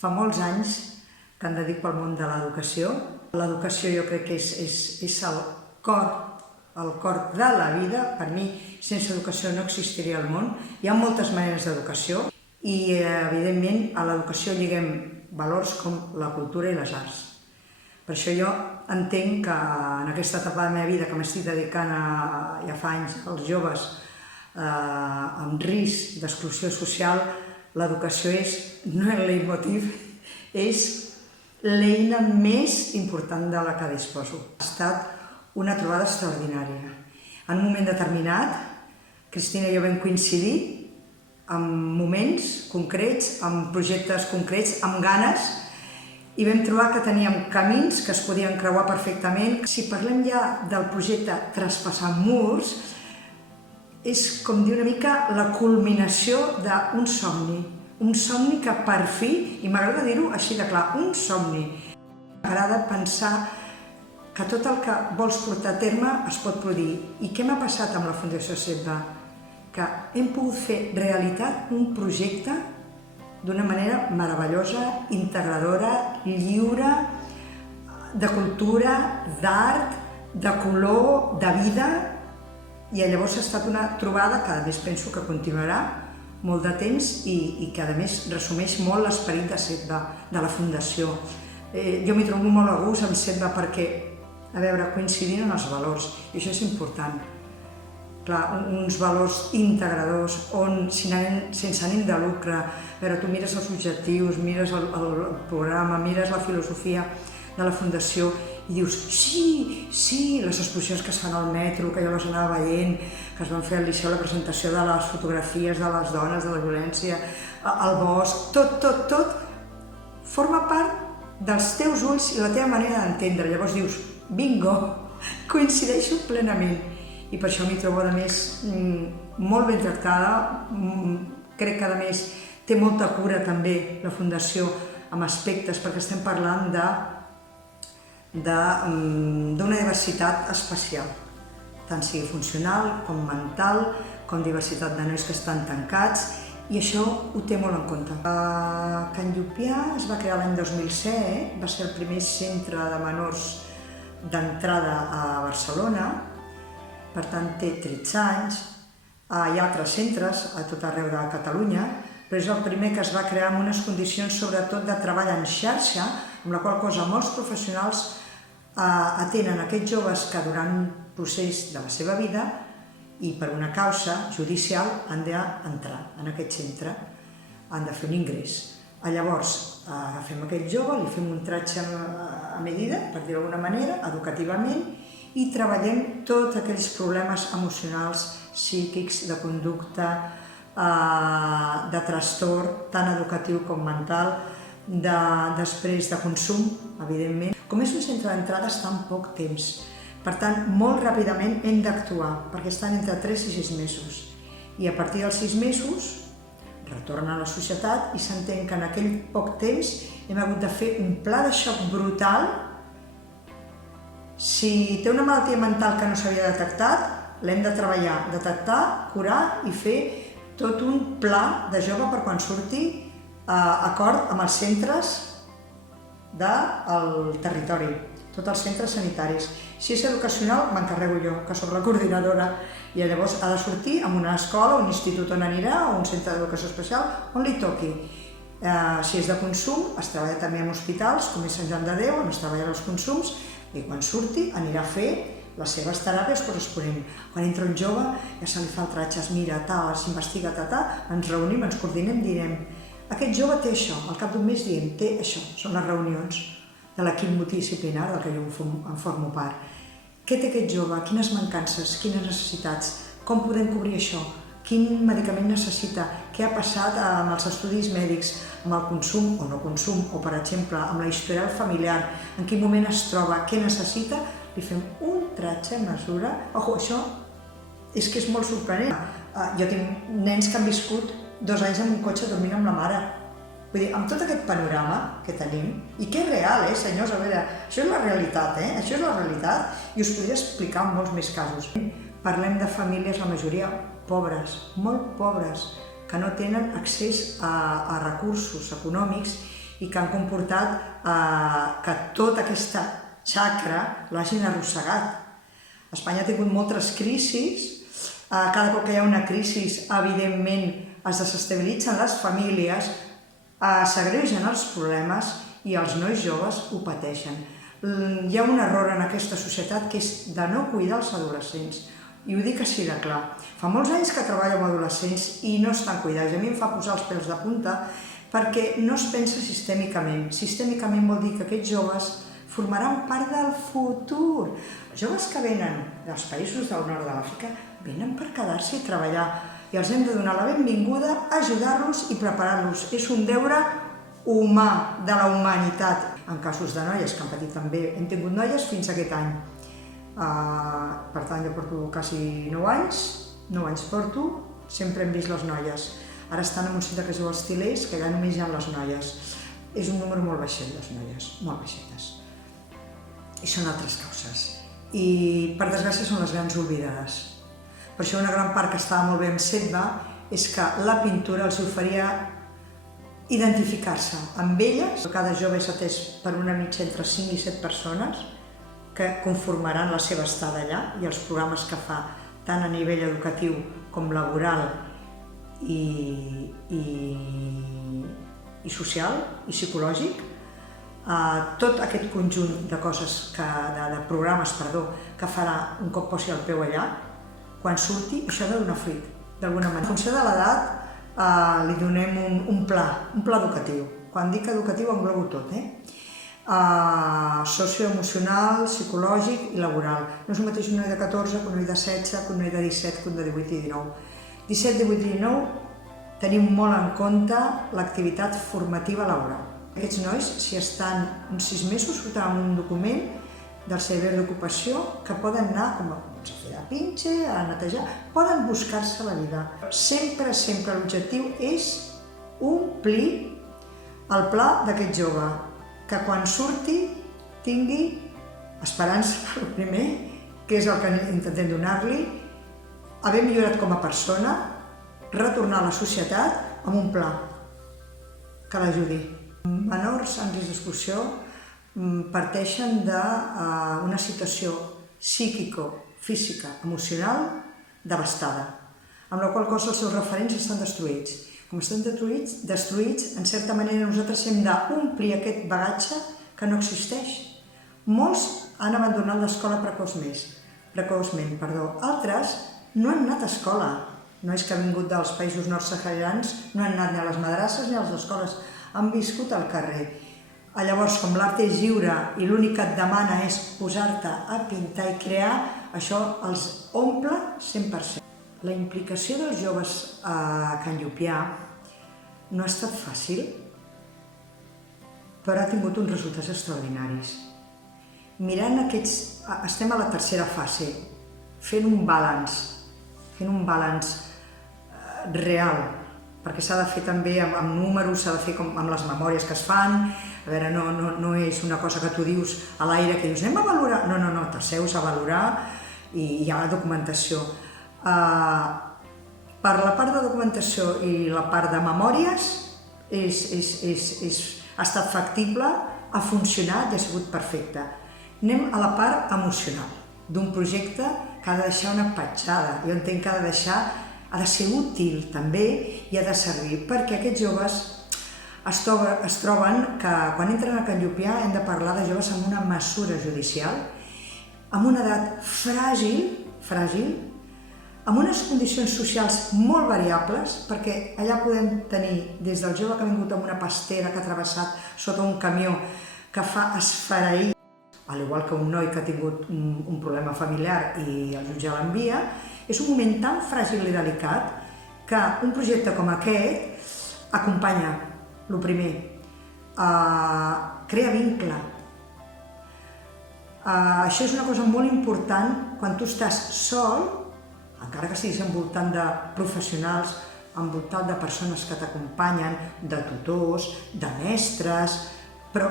Fa molts anys que em dedico al món de l'educació. L'educació jo crec que és el cor de la vida. Per mi, sense educació no existiria el món. Hi ha moltes maneres d'educació i, evidentment, a l'educació lliguem valors com la cultura i les arts. Per això jo entenc que en aquesta etapa de la meva vida que m'estic dedicant ja fa anys als joves amb risc d'exclusió social, l'educació no és el leitmotiv, és l'eina més important de la que disposo. Ha estat una trobada extraordinària. En un moment determinat, Cristina i jo vam coincidir en moments concrets, en projectes concrets, amb ganes, i vam trobar que teníem camins que es podien creuar perfectament. Si parlem ja del projecte Traspassant Murs, és, com dir una mica, la culminació d'un somni que per fi, i m'agrada dir-ho així de clar, un somni. M'agrada pensar que tot el que vols portar a terme es pot produir. I què m'ha passat amb la Fundació SEDVA? Que hem pogut fer realitat un projecte d'una manera meravellosa, integradora, lliure, de cultura, d'art, de color, de vida. I llavors ha estat una trobada que a més penso que continuarà molt de temps i que a més resumeix molt l'esperit de SEDVA, de la Fundació. Jo m'hi trobo molt a gust amb SEDVA perquè, a veure, coincidint en els valors, i això és important. Clar, uns valors integradors on, sense ànim de lucre, però tu mires els objectius, mires el programa, mires la filosofia de la Fundació i dius, sí, les exposicions que es fan al metro, que jo les anava veient, que es van fer al Liceu, la presentació de les fotografies de les dones, de la violència, al bosc, tot forma part dels teus ulls i la teva manera d'entendre. Llavors dius, bingo, coincideixo plenament. I per això m'hi trobo, a més, molt ben tractada. Crec que, a més, té molta cura també la Fundació amb aspectes, perquè estem parlant d'una diversitat espacial, tant sigui funcional com mental, com diversitat de nois que estan tancats, i això ho té molt en compte. Can Llupià es va crear l'any 2007, va ser el primer centre de menors d'entrada a Barcelona. Per tant, té 13 anys, hi ha altres centres a tot arreu de Catalunya, però és el primer que es va crear amb unes condicions sobretot de treball en xarxa, amb la qual cosa molts professionals atenen aquests joves que durant un procés de la seva vida i per una causa judicial han d'entrar en aquest centre, han de fer un ingrés. Llavors, agafem aquest jove, li fem un tracte a medida, per dir-ho d'alguna manera, educativament, i treballem tots aquells problemes emocionals, psíquics, de conducta, de trastorn, tant educatiu com mental, després de consum, evidentment. Com és un centre d'entrada, està en poc temps. Per tant, molt ràpidament hem d'actuar, perquè estan entre 3 i 6 mesos. I a partir dels 6 mesos retornen a la societat i s'entén que en aquell poc temps hem hagut de fer un pla de xoc brutal. Si té una malaltia mental que no s'havia detectat, l'hem de treballar, detectar, curar i fer tot un pla de jove per quan surti acord amb els centres del territori, tots els centres sanitaris. Si és educacional, m'encarrego jo, que soc la coordinadora, i llavors ha de sortir a una escola, un institut on anirà, o un centre d'educació especial, on li toqui. Si és de consum, es treballa també en hospitals, com és Sant Joan de Déu, on es treballen els consums, i quan surti anirà a fer les seves teràpies corresponents. Quan entra un jove ja se li fa el tracte, es mira, s'investiga, ens reunim, ens coordinem, direm aquest jove té això, al cap d'un mes diem té això, són les reunions de l'equip multidisciplinar del que jo en formo part. Què té aquest jove? Quines mancances? Quines necessitats? Com podem cobrir això? Quin medicament necessita? Què ha passat amb els estudis mèdics, amb el consum o no consum, o per exemple amb la historial familiar, en quin moment es troba, què necessita, li fem un tracte a mesura. Ojo, això és que és molt sorprenent. Jo tinc nens que han viscut 2 anys en un cotxe dormint amb la mare. Vull dir, amb tot aquest panorama que tenim, i que és real, senyors, a veure, això és la realitat, això és la realitat, i us podria explicar en molts més casos. Parlem de famílies, la majoria pobres, molt pobres, que no tenen accés a recursos econòmics i que han comportat que tota aquesta xacra l'hagin arrossegat. Espanya ha tingut moltes crisis, cada cop que hi ha una crisi, evidentment, es desestabilitzen les famílies, s'agreugen els problemes i els nois joves ho pateixen. Hi ha un error en aquesta societat que és de no cuidar els adolescents. I ho dic així de clar. Fa molts anys que treballo amb adolescents i no estan cuidats. A mi em fa posar els pèls de punta perquè no es pensa sistèmicament. Sistèmicament vol dir que aquests joves formaran part del futur. Els joves que venen dels països del nord de l'Àfrica venen per quedar-se i treballar i els hem de donar la benvinguda, ajudar-los i preparar-los. És un deure humà de la humanitat. En casos de noies que han patit també, hem tingut noies fins aquest any. Per tant, jo porto quasi 9 anys porto, sempre hem vist les noies. Ara estan en un centre que es diu Els Til·lers, que allà només hi ha les noies. És un número molt baixet, les noies, molt baixetes. I són altres causes. I, per desgràcia, són les grans oblidades. Per això una gran part que estava molt bé amb SETVA és que la pintura els oferia identificar-se amb elles. Cada jove és atès per una mitja entre 5 i 7 persones que conformaran la seva estada allà i els programes que fa tant a nivell educatiu com laboral i social i psicològic. Tot aquest conjunt de coses, de programes, que farà un cop posi el peu allà, quan surti, això ha de donar fruit, d'alguna manera. En funció de l'edat li donem un pla educatiu. Quan dic educatiu englobo tot, socioemocional, psicològic i laboral. No és el mateix un noi de 14 que un noi de 16, que un noi de 17, que un de 18 i 19. 17, 18 i 19 tenim molt en compte l'activitat formativa laboral. Aquests nois, si estan uns 6 mesos, surten amb un document del servei d'ocupació que poden anar com a fer de pinche, a netejar, poden buscar-se la vida. Sempre l'objectiu és omplir el pla d'aquest jove, que quan surti tingui esperança, el primer, que és el que intentem donar-li, haver millorat com a persona, retornar a la societat amb un pla que l'ajudi. Menors en risc d'exclusió parteixen d'una situació psíquico-física, emocional, devastada, amb la qual cosa els seus referents estan destruïts. Com estan destruïts, en certa manera nosaltres hem d'omplir aquest bagatge que no existeix. Molts han abandonat l'escola precoçment. Altres no han anat a escola. Nois que han vingut dels països nord-saharians no han anat ni a les madrasses ni a les escoles, han viscut al carrer. Llavors, com l'art és lliure i l'únic que et demana és posar-te a pintar i crear, això els omple 100%. La implicació dels joves a Can Llupià no ha estat fàcil, però ha tingut uns resultats extraordinaris. Mirant aquests, estem a la tercera fase, fent un balanç real, perquè s'ha de fer també amb números, s'ha de fer com amb les memòries que es fan. A veure, no és una cosa que tu dius a l'aire, que dius anem a valorar. No, t'asseus a valorar i hi ha la documentació. Per la part de documentació i la part de memòries ha estat factible, ha funcionat i ha sigut perfecte. Anem a la part emocional d'un projecte que ha de deixar una petjada. Jo entenc que ha de ser útil també i ha de servir, perquè aquests joves es troben que quan entren a Can Llupià hem de parlar de joves amb una mesura judicial, amb una edat fràgil, amb unes condicions socials molt variables, perquè allà podem tenir des del jove que ha vingut amb una pastera que ha travessat sota un camió que fa esfereir, al igual que un noi que ha tingut un problema familiar i el jutge l'envia. És un moment tan fràgil i delicat que un projecte com aquest acompanya, el primer, crea vincle. Això és una cosa molt important quan tu estàs sol, encara que estiguis envoltant de professionals, envoltat de persones que t'acompanyen, de tutors, de mestres, però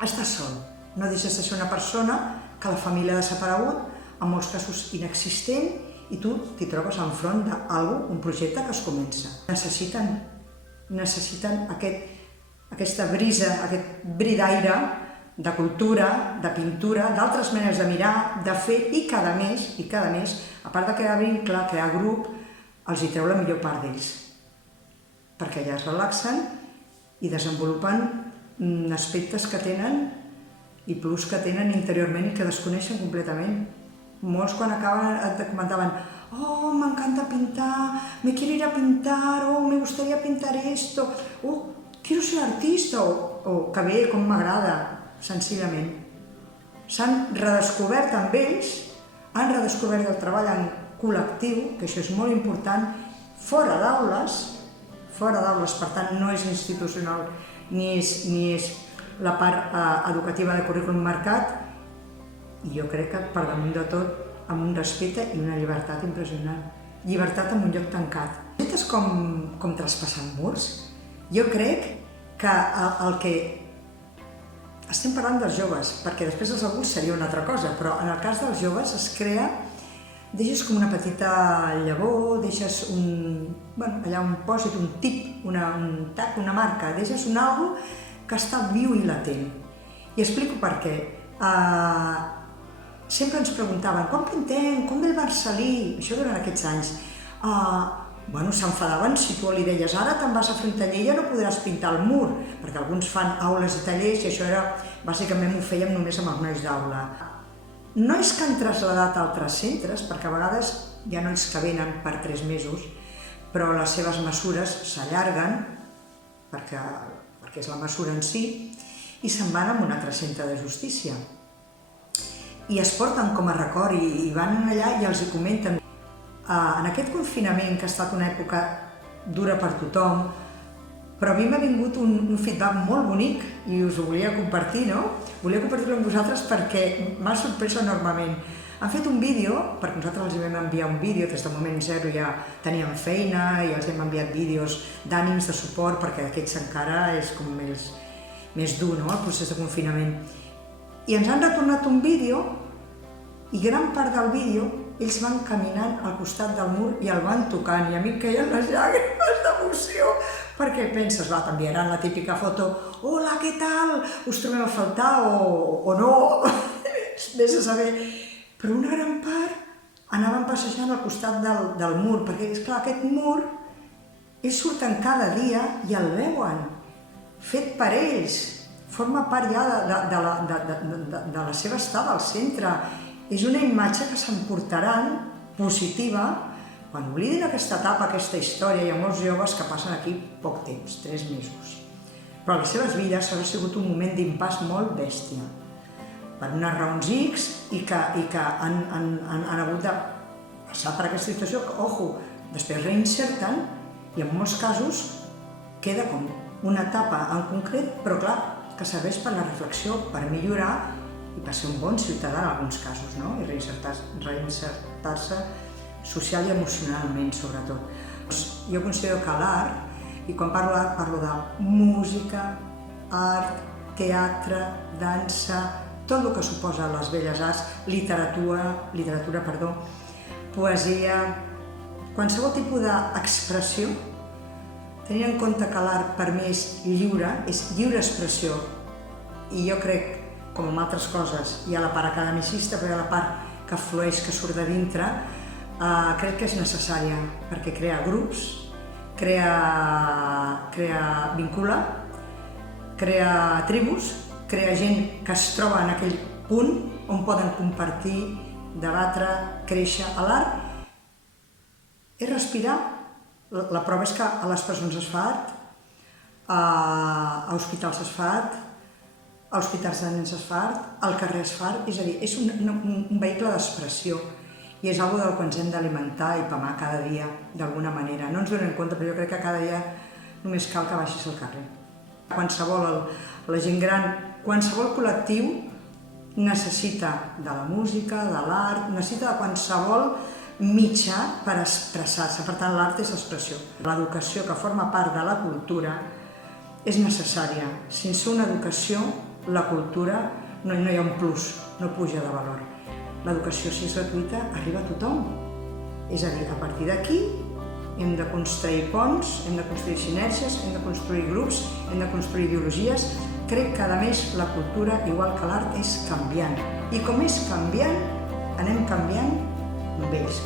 estàs sol. No deixes de ser una persona que la família ha desaparegut, en molts casos inexistent, i tu t'hi trobes enfront d'un projecte que es comença. Necessiten aquest aquesta brisa, aquest bri d'aire, de cultura, de pintura, d'altres maneres de mirar, de fer, i cada mes, a part de crear vincle, crear grup, els hi treu la millor part d'ells. Perquè ja es relaxen i desenvolupen aspectes que tenen i plus que tenen interiorment i que desconeixen completament. Molts quan acaben et comentaven: oh, me encanta pintar, me quiero ir a pintar, oh, me gustaría pintar esto, oh, quiero ser artista, o que bé, com m'agrada, senzillament. S'han redescobert amb ells, han redescobert el treball en col·lectiu, que això és molt important, fora d'aules, per tant no és institucional ni és la part educativa de currículum marcat, i jo crec que per damunt de tot amb un respecte i una llibertat impressionant. Llibertat en un lloc tancat. És com traspassant murs. Jo crec que el que... Estem parlant dels joves, perquè després els adults seria una altra cosa, però en el cas dels joves es crea, deixes com una petita llavor, deixes allà un pòsit, un tip, un tac, una marca, deixes un algo que està viu i latent. I explico per què. Sempre ens preguntaven: com pintem, com ve el Marcel·lí? Això durant aquests anys. S'enfadaven si tu li deies: ara te'n vas a fer un taller i ja no podràs pintar el mur, perquè alguns fan aules i tallers i això era, bàsicament ho fèiem només amb els nois d'aula. No és que han traslladat a altres centres, perquè a vegades hi ha nois que venen per 3 mesos, però les seves mesures s'allarguen, perquè és la mesura en si, i se'n van a un altre centre de justícia. I es porten com a record i van allà i els hi comenten. En aquest confinament, que ha estat una època dura per tothom, però a mi m'ha vingut un feedback molt bonic i us ho volia compartir, no? Volia compartir-ho amb vosaltres perquè m'ha sorprès enormement. Han fet un vídeo, perquè nosaltres els vam enviar un vídeo, des del moment zero ja teníem feina i els hem enviat vídeos d'ànims, de suport, perquè d'aquests encara és com més dur, no?, el procés de confinament. I ens han retornat un vídeo i gran part del vídeo ells van caminant al costat del mur i el van tocant, i a mi em queien les llàgrimes d'emoció, perquè penses, t'enviaran la típica foto: hola, què tal? Us trobem a faltar o no? Vés a saber. Però una gran part anaven passejant al costat del mur, perquè, esclar, aquest mur, ells surten cada dia i el veuen, fet per ells, forma part ja de la seva estada al centre. És una imatge que s'emportaran positiva quan oblidin aquesta etapa, aquesta història. Hi ha molts joves que passen aquí poc temps, 3 mesos. Però a les seves vides ha sigut un moment d'impàs molt bèstia, per unes raons X, i que han hagut de passar per aquesta situació, que, ojo, després reinserten i en molts casos queda com una etapa en concret, però clar, que serveix per la reflexió, per millorar i per ser un bon ciutadà en alguns casos, no? I reinsertar-se social i emocionalment, sobretot. Jo considero que l'art, i quan parlo d'art parlo de música, art, teatre, dansa, tot el que suposa les belles arts, literatura, poesia, qualsevol tipus d'expressió, tenint en compte que l'art per mi és lliure expressió, i jo crec, com amb altres coses, hi ha la part academicista, però hi ha la part que flueix, que surt de dintre, crec que és necessària, perquè crea grups, vincula, crea tribus, crea gent que es troba en aquell punt on poden compartir, debatre, créixer. A l'art és respirar. La prova és que a les presons es fa art, a hospitals es fa art, a hospitals de nens es fa art, al carrer es fa art, és a dir, és un vehicle d'expressió i és una cosa del que ens hem d'alimentar i pamar cada dia, d'alguna manera. No ens donem compte, però jo crec que cada dia només cal que baixis al carrer. La gent gran, qualsevol col·lectiu necessita de la música, de l'art, necessita de qualsevol mitjà per expressar-se. Per tant, l'art és l'expressió. L'educació, que forma part de la cultura, és necessària. Sense una educació, la cultura no hi ha un plus, no puja de valor. L'educació, si és gratuïta, arriba a tothom. És a dir, a partir d'aquí, hem de construir ponts, hem de construir sinergies, hem de construir grups, hem de construir ideologies. Crec que, a més, la cultura, igual que l'art, és canviant. I com és canviant, anem canviant amb ells.